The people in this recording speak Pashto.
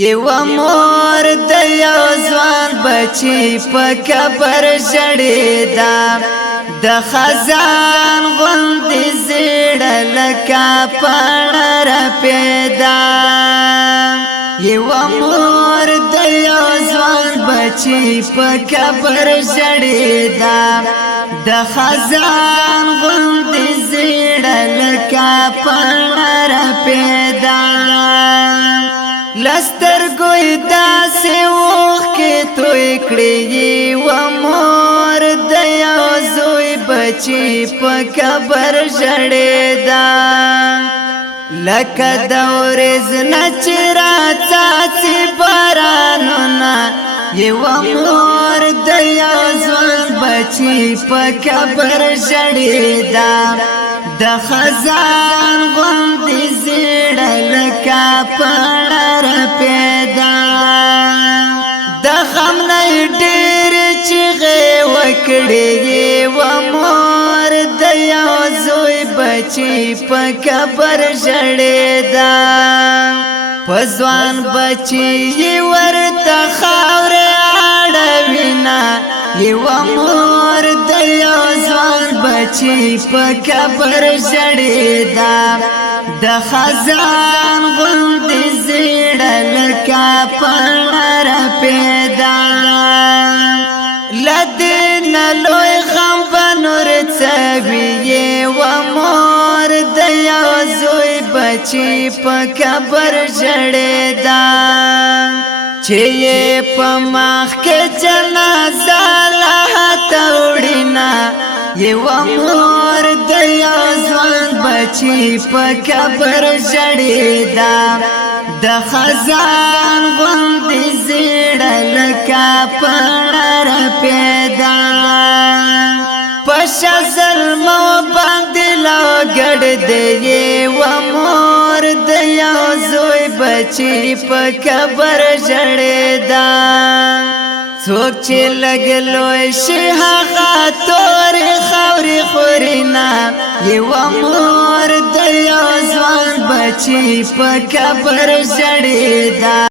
یو مور د یو ځوان بچی په قبر ژړېدا د خزان غوندې زړه لکه پاڼه رپېدا یو مور د یو ځوان بچی په قبر ژړېدا د خزان غوندې زړه لکه پاڼه رپېدا لستر گوی داسې اوښکې توی کړې و مور د یو زوی بچی په قبر ژړېدا لکه د ورځ نه چې راڅاڅي بارانونه یو مور د یو ځوان بچی په قبر ژړېدا د خزان غوندې زړه لکه پاڼه رپېدا د غم نه ډېرې چیغې وکړې و مور د یو زوی بچی په قبر ژړېدا په ځوان بچی یې ورته خاورې اړوینه یو مور د یو ځوان بچی په قبر ژړېدا د خزان غوندې زړه لکه پاڼه رپېدا له دې نه لوی غم به نور څه وي و مور د یو زوی بچی په قبر ژړېدا چې په مخ کې جنازه لا توړینا یو مور د یو ځوان بچی په قبر ژړېدا د خزان غوندې زړه لکه پاڼه رپېدا په شزل مو باندې لوګړ دی و مور د یو زوی بچی په قبر ژړېدا څوک چې لګلوی شي هغه تورې خاورې خورينا یو مور د یو ځوان بچی په قبر ژړېدا